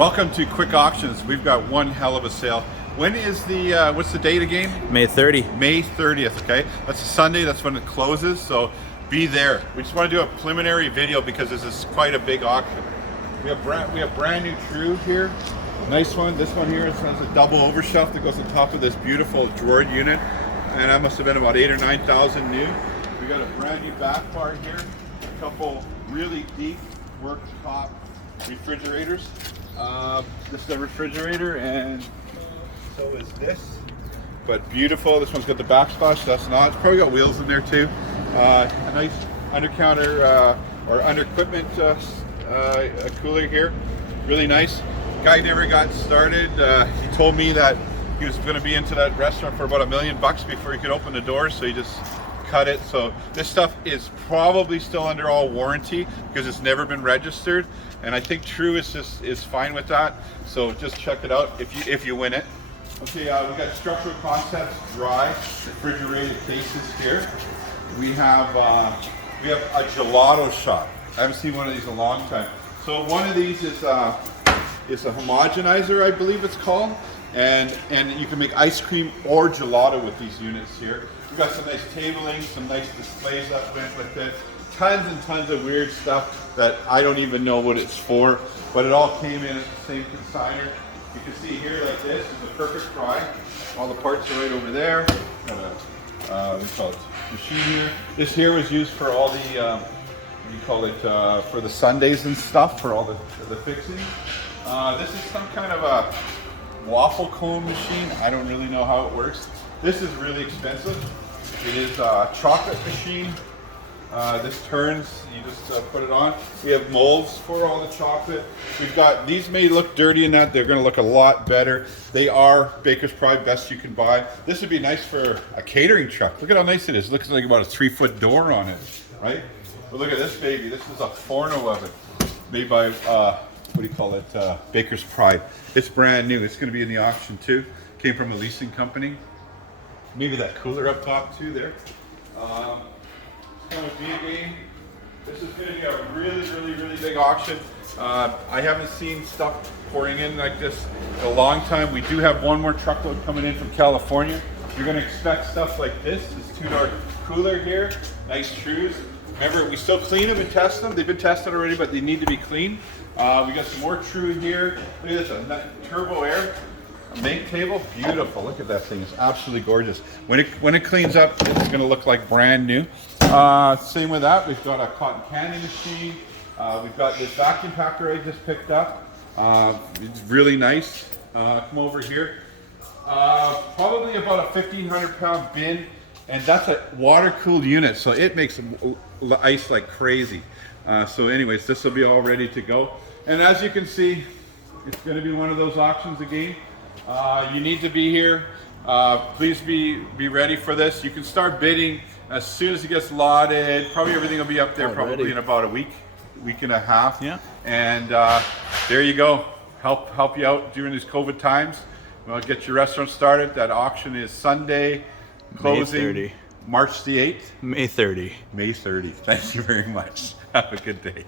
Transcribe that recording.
Welcome to Quick Auctions. We've got one hell of a sale. When is the, what's the date again? May 30. May 30th, okay? That's a Sunday, that's when it closes, so be there. We just want to do a preliminary video because this is quite a big auction. We have brand new True here. Nice one. This one here has a double overshelf that goes on top of this beautiful drawer unit. And that must have been about 8,000 or 9,000 new. We got a brand new back bar here. A couple really deep worktop refrigerators. This is a refrigerator, and so is this. But beautiful. This one's got the backsplash. That's not. It's probably got wheels in there too. A nice under counter or under equipment cooler here. Really nice. Guy never got started. He told me that he was going to be into that restaurant for about $1 million before he could open the door, so he just cut it. So this stuff is probably still under all warranty because it's never been registered, and I think True is fine with that. So just check it out if you win it. Okay, we got Structural Concepts dry refrigerated cases here. We have a Gelato shop. I haven't seen one of these in a long time. So one of these is a homogenizer, I believe it's called, and you can make ice cream or gelato with these units here. We've got some nice tabling, some nice displays that went with it, tons and tons of weird stuff that I don't even know what it's for, but it all came in at the same consignor. You can see here, like this is a perfect fry. All the parts are right over there. Got a we call it machine here. This here was used for all the what do you call it, for the Sundays and stuff, for all the fixing. This is some kind of a waffle cone machine. I don't really know how it works. This is really expensive. It is a chocolate machine. This turns, you just put it on. We have molds for all the chocolate. We've got, these may look dirty in that, they're gonna look a lot better. They are Baker's Pride, best you can buy. This would be nice for a catering truck. Look at how nice it is. It looks like about a 3-foot door on it, right? But look at this baby. This is a Forno oven made by, what do you call it, Baker's Pride. It's brand new. It's gonna be in the auction too. Came from a leasing company. Maybe that cooler up top too there. This is going to be a really big auction. I haven't seen stuff pouring in like this in a long time. We do have one more truckload coming in from California. You're going to expect stuff like this. This 2-door cooler here, nice Trues. Remember, we still clean them and test them. They've been tested already, but they need to be clean. We got some more True here. Look at this, a turbo air. A make table, beautiful. Look at that thing, it's absolutely gorgeous. When it cleans up, it's gonna look like brand new. Same with that, we've got a cotton candy machine. We've got this vacuum packer I just picked up. It's really nice. Come over here. Probably about a 1,500 pound bin, and that's a water cooled unit, so it makes ice like crazy. So anyways, this will be all ready to go. And as you can see, it's gonna be one of those auctions again. You need to be here. Please be ready for this. You can start bidding as soon as it gets lauded. Probably everything will be up there probably in about a week and a half. Yeah. And there you go. Help you out during these COVID times. Well, get your restaurant started. That auction is Sunday, closing May 30. March the 8th. May 30. May 30. Thank you very much. Have a good day.